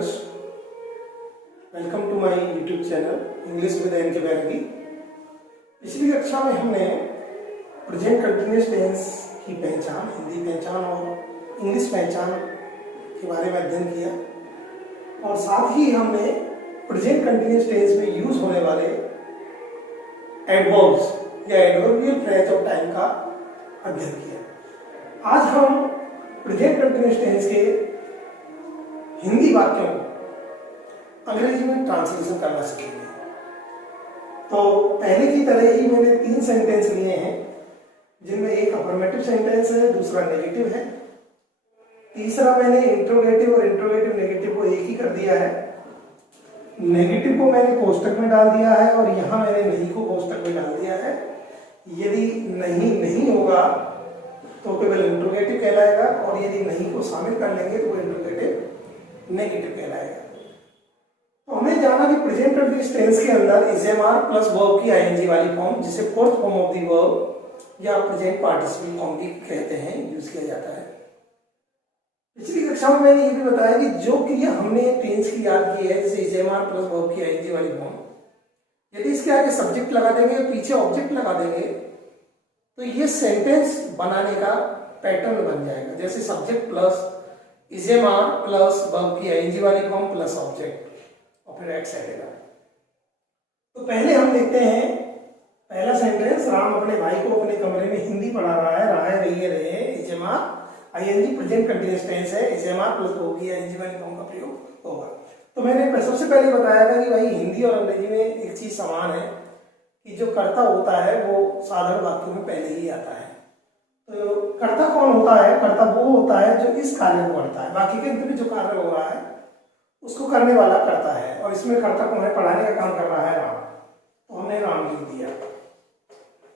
Students, welcome to my YouTube channel English with N K Banerjee. पिछली कक्षा में हमने प्रेजेंट कंटिन्यूअस टेंस की पहचान, हिंदी पहचान और इंग्लिश पहचान के बारे में अध्ययन किया और साथ ही हमने प्रेजेंट कंटिन्यूअस टेंस में यूज होने वाले एडवर्ब्स या एडवर्बियल फ्रेज ऑफ टाइम का अध्ययन किया। आज हम प्रेजेंट कंटिन्यूअस टेंस के हिंदी वाक्यों को अंग्रेजी में ट्रांसलेशन करना सीखेंगे। तो पहले की तरह ही मैंने 3 सेंटेंस लिए हैं, जिनमें एक अफर्मेटिव सेंटेंस है, दूसरा नेगेटिव है, तीसरा मैंने इंट्रोगेटिव और इंट्रोगेटिव नेगेटिव को एक ही कर दिया है। नेगेटिव को मैंने कोष्टक में डाल दिया है और यहाँ मैंने नहीं को कोष्टक में डाल दिया है। यदि नहीं होगा तो केवल इंट्रोगेटिव कहलाएगा और यदि नहीं को शामिल कर लेंगे तो वो इंट्रोगेटिव नेगेटिव कहलाएगा। तो हमने जाना कि प्रेजेंट कंटिन्यूअस टेंस के अंदर इजेमार प्लस वर्ब की आईएनजी वाली फॉर्म, जिसे fourth form of the verb या प्रेजेंट पार्टिसिपल फॉर्म भी कहते हैं, यूज किया जाता है। पिछली कक्षा में मैंने ये भी बताया कि जो क्रिया हमने टेंस की याद की है, जैसे इजेमार प्लस वर्ब की आईएनजी वाली फॉर्म, यदि इसके आगे सब्जेक्ट लगा देंगे और पीछे ऑब्जेक्ट लगा देंगे तो ये सेंटेंस बनाने का पैटर्न बन जाएगा। जैसे सब्जेक्ट प्लस इजेमार प्लस वर्ब की आईएनजी वाली फॉर्म प्लस ऑब्जेक्ट और फिर एक्स आएगा। तो पहले हम देखते हैं पहला सेंटेंस। राम अपने भाई को अपने कमरे में हिंदी पढ़ा रहा है। रहा रहे इजेमार आईएनजी प्रेजेंट कंटिन्यूअस टेंस है, इजेमार प्लस वर्ब की आईएनजी वाली फॉर्म का प्रयोग होगा। तो मैंने सबसे पहले बताया था कि भाई हिंदी और अंग्रेजी में एक चीज समान है कि जो कर्ता होता है वो साधारण वाक्यों में पहले ही आता है। तो कर्ता कौन होता है? कर्ता वो होता है जो इस कार्य को करता है। बाकी के अंत में जो कार्य हो रहा है उसको करने वाला करता है, और इसमें कर्ता कौन है? पढ़ाने का काम कर रहा है राम। तो हमने राम लिख दिया।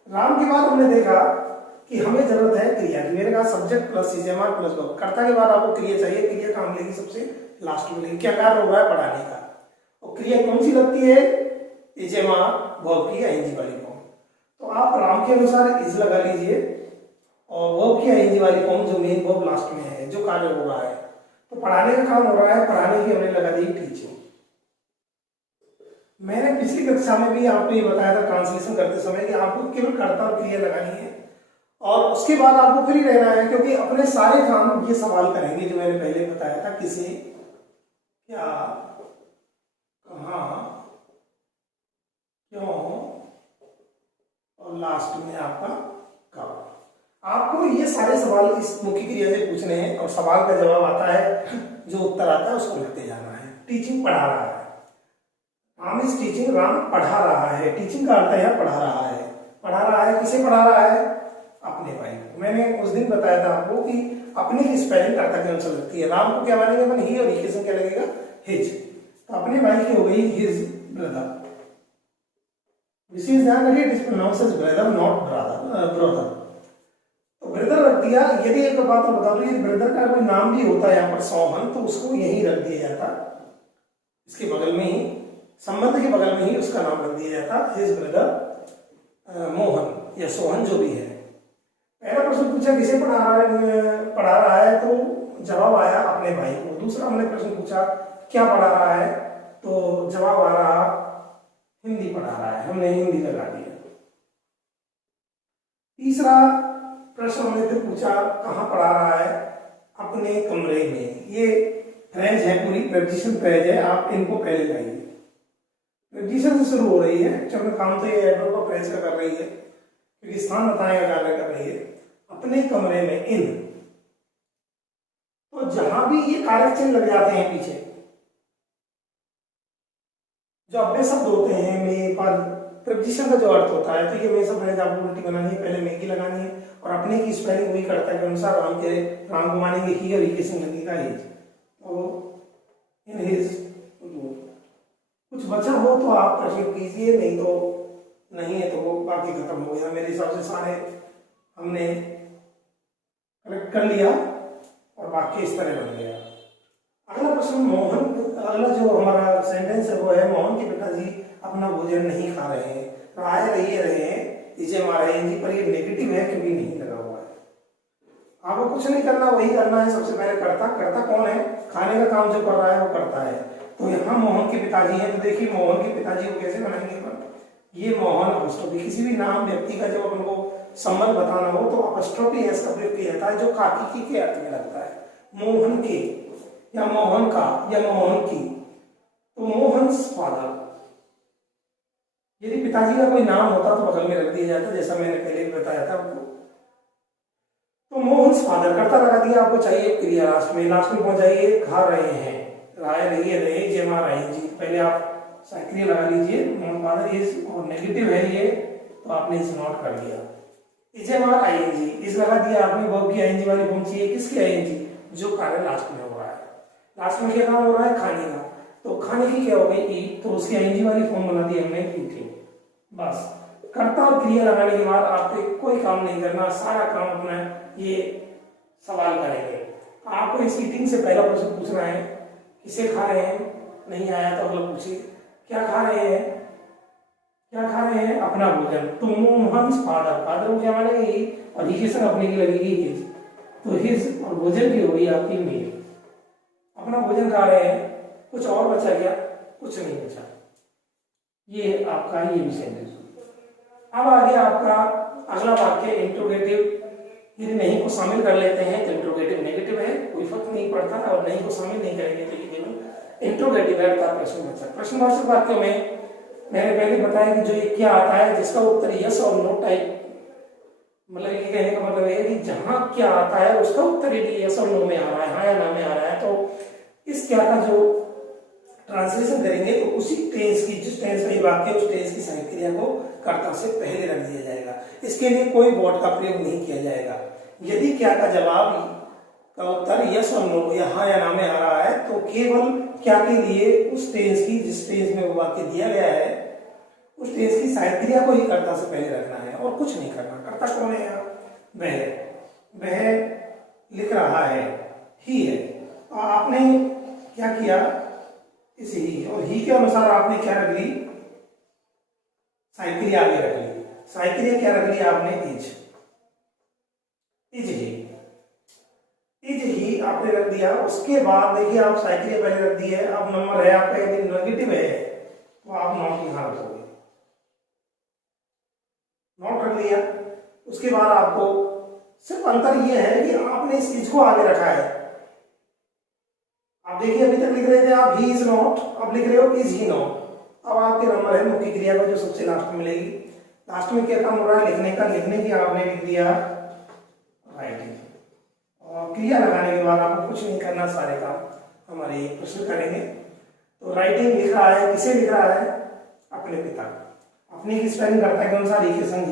राम के बाद हमने देखा कि हमें जरूरत है क्रिया की। मेरे कहा सब्जेक्ट प्लस इजेमार प्लस वर्ब। कर्ता के बाद आपको क्रिया चाहिए। क्रिया काम लेगी सबसे लास्ट में लेगी। क्या कार्य हो रहा है? पढ़ाने का। और क्रिया कौन सी लगती है? इजेमार वर्ब की आईएनजी वाली फॉर्म। तो आप राम के अनुसार इज लगा लीजिए और वर्ब की आईएनजी वाली फॉर्म जो मेन वर्ब लास्ट में है, जो कार्य हो रहा है। तो पढ़ाने का काम हो रहा है, पढ़ाने की हमने लगा दी टीचिंग। मैंने पिछली कक्षा में भी आपको ये बताया था ट्रांसलेशन करते समय कि आपको केवल कर्ता और क्रिया लगानी है और उसके बाद आपको फ्री रहना है, क्योंकि अपने सारे काम ये सवाल करेंगे जो मैंने पहले बताया था, किसे, क्या, कहाँ, क्यों और लास्ट में आपका कब। आपको ये सारे सवाल इस मुख्य क्रिया से पूछने हैं और सवाल का जवाब आता है, जो उत्तर आता है उसको लिखते जाना है। टीचिंग पढ़ा रहा है। राम इज टीचिंग, राम पढ़ा रहा है। टीचिंग का अर्थ है यहाँ पढ़ा रहा है। पढ़ा रहा है, किसे पढ़ा रहा है? अपने भाई को। मैंने उस दिन बताया था आपको कि अपने की स्पेलिंग कर्ता के अनुसार लगती है। राम को क्या मानेंगे अपन? ही, और ही के क्या लगेगा? हिज। तो अपने भाई की हो गई हिज ब्रदर। विशेष ध्यान रखिए, it is pronounced as brother not brother. तो ब्रदर रख दिया। यदि एक बात और बता दूं, यदि ब्रदर का कोई नाम भी होता है यहाँ पर सोहन, तो उसको यही रख दिया जाता, इसके बगल में ही, संबंध के बगल में ही उसका नाम रख दिया जाता, हिज ब्रदर मोहन या सोहन जो भी है। पहला प्रश्न पूछा किसे पढ़ा रहा है, तो जवाब आया अपने भाई को। दूसरा हमने प्रश्न पूछा क्या पढ़ा रहा है, तो जवाब आ रहा हिंदी पढ़ा रहा है। हमने हिंदी लगा दिया। तीसरा प्रश्न हमने फिर पूछा कहाँ पढ़ा रहा है? अपने कमरे में। ये फ्रेज है, पूरी प्रेपोजिशन फ्रेज है, आप इनको पहले लाइए। प्रेपोजिशन से शुरू हो रही है। एक्चुअल में काम तो ये एडवर्ब का फ्रेज का कर रही है, क्योंकि स्थान बताने का कार्य कर रही है। अपने कमरे में, इन। तो जहां भी ये कारक चिन्ह लग जाते हैं पीछे, जो अपने शब्द होते हैं में पर प्रेपोजिशन का जो अर्थ होता है, तो ये में सब फ्रेज आपको उल्टी बनानी है। पहले में की लगानी है और अपने की स्पेलिंग वही करता के अनुसार राम को मानेंगे ही और ही के संग लगेगा हिज। तो इन हिज। कुछ बचा हो तो आप प्रश्न कीजिए, नहीं तो नहीं है तो वो बाकी खत्म हो गया। मेरे हिसाब से सारे हमने कलेक्ट कर लिया और वाक्य इस तरह बन गया। अगला प्रश्न मोहन, अगला जो हमारा सेंटेंस है वो है मोहन के पिताजी अपना भोजन नहीं खा रहे हैं। रहे हैं, इसे हमारा एनजी पर ये नेगेटिव है क्योंकि नहीं लगा हुआ है। आपको कुछ नहीं करना, वही करना है सबसे पहले। करता करता कौन है? खाने का काम जो कर रहा है वो करता है। तो यहाँ मोहन के पिताजी हैं, तो देखिए मोहन के पिताजी को कैसे बनाएंगे अपन? ये मोहन अपस्ट्रोफी, किसी भी नाम व्यक्ति का जब अपन को संबंध बताना हो तो अपस्ट्रोफी एस का प्रयोग किया जाता है, जो काकी के अर्थ में लगता है। मोहन के या मोहन का या मोहन की, तो मोहन्स फादर। यदि पिताजी का कोई नाम होता तो बगल में रख दिया जाता, जैसा मैंने पहले भी बताया था आपको। तो मोहन्स फादर करता लगा दिया, आपको चाहिए क्रिया लास्ट में पहुंच जाइए। खा रहे हैं, राय रही रहे जेमा जी, पहले आप सक्रिय लगा लीजिए। मोहन फादर इज, और नेगेटिव है ये, तो आपने इस नोट कर लिया। इजेमा आईएनजी, इस लगा दिया आपने। वर्ब की आईएनजी वाली फॉर्म चाहिए, किसकी आईएनजी? जो कार्य लास्ट में हो रहा है। लास्ट में क्या काम हो रहा है? खाने का। तो खाने की क्या हो गई? ईट, तो उसकी आईएनजी वाली फॉर्म बना दी हमने, ईटिंग। बस कर्ता और क्रिया लगाने के बाद आपको कोई काम नहीं करना, सारा काम अपना ये सवाल करेंगे। आपको इस ईटिंग से पहला प्रश्न पूछना है, किसे खा रहे हैं? नहीं आया तो अगला पूछिए, क्या खा रहे हैं? क्या खा रहे हैं? अपना भोजन। तो मोहन्स फादर, फादर को क्या मानेगी? और ही के संग अपने की लगेगी हिज, तो हिज और भोजन की होगी आपकी मील। अपना भोजन खा रहे हैं। कुछ और बचा क्या? कुछ नहीं बचा। ये आपका ये भी सेंटेंस। अब आगे आपका अगला वाक्य इंट्रोगेटिव। यदि नहीं को शामिल कर लेते हैं तो इंट्रोगेटिव नेगेटिव है, कोई फर्क नहीं पड़ता, और नहीं को शामिल नहीं करेंगे तो ये केवल इंट्रोगेटिव है, अर्थात प्रश्नवाचक। प्रश्नवाचक वाक्यों में मैंने पहले बताया कि जो ये क्या आता है, जिसका उत्तर यस और नो टाइप, मतलब ये कहने का मतलब है कि जहां क्या आता है उसका उत्तर यदि यस और नो में आ रहा है, हाँ या ना में आ रहा है, तो इस क्या का जो ट्रांसलेशन करेंगे तो उसी टेंस की, जिस टेंस में वाक्य उस टेंस की सहायक क्रिया को कर्ता से पहले रख दिया जाएगा। इसके लिए कोई वॉट का प्रयोग नहीं किया जाएगा। यदि क्या का जवाब का उत्तर यस और नो या हाँ या ना में आ रहा है तो केवल क्या के लिए उस टेंस की, जिस टेंस में वो वाक्य दिया गया है, उस टेंस की सहायक क्रिया को ही कर्ता से पहले रखना है और कुछ नहीं करना। कर्ता कौन है यहाँ? वह लिख रहा है, ही है। और आपने क्या किया? इस ही और ही के अनुसार आपने क्या रख ली? सहायक क्रिया आगे रख ली। सहायक क्रिया क्या रख ली आपने? इज ही आपने रख दिया। उसके बाद देखिए आप सहायक क्रिया पहले रख दी है। अब नंबर है आपका, यदि नेगेटिव है तो आप नॉट यहां रखोगे, नॉट रख दिया। उसके बाद आपको सिर्फ अंतर यह है कि आपने इस इज को आगे रखा है। आप देखिए अभी तक लिख रहे थे आप ही इज नॉट, अब लिख रहे हो इज ही नॉट। अब आपके नंबर है मुख्य क्रिया का जो सबसे लास्ट में मिलेगी। लास्ट में क्या काम हो रहा है? लिखने का। लिखने की आपने लिख दिया राइटिंग, और क्रिया लगाने के बाद आपको कुछ नहीं करना, सारे काम हमारे प्रश्न करेंगे। तो राइटिंग लिख रहा है, किसे लिख रहा है? अपने पिता। अपनी की स्पेलिंग करता है कौन सा? लिखे संग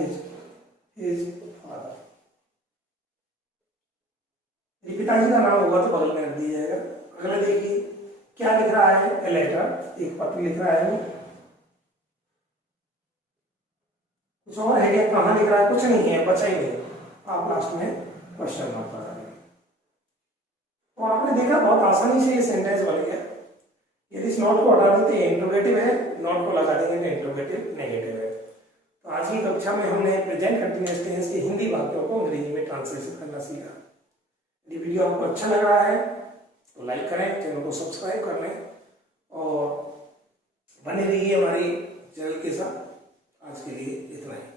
हिज फादर। यदि पिताजी का नाम होगा तो बगल में रख दिया जाएगा। अगला देखिए क्या लिख रहा है? ए लेटर, एक पत्र लिख रहा है। कुछ और है क्या? कहां लिख रहा है? कुछ नहीं है, बचा ही नहीं। आप लास्ट में क्वेश्चन मार्क लगा देंगे। तो आपने देखा बहुत आसानी से ये सेंटेंस बन गया। यदि इस नॉट को हटा देते इंट्रोगेटिव है, नॉट को लगा देंगे तो इंट्रोगेटिव नेगेटिव है। तो आज की कक्षा में हमने प्रेजेंट कंटिन्यूअस टेंस के हिंदी वाक्यों को अंग्रेजी में ट्रांसलेशन करना सीखा। यदि वीडियो आपको अच्छा लग रहा है तो लाइक करें, चैनल को सब्सक्राइब कर लें और बने रहिए हमारी चैनल के साथ। आज के लिए इतना ही।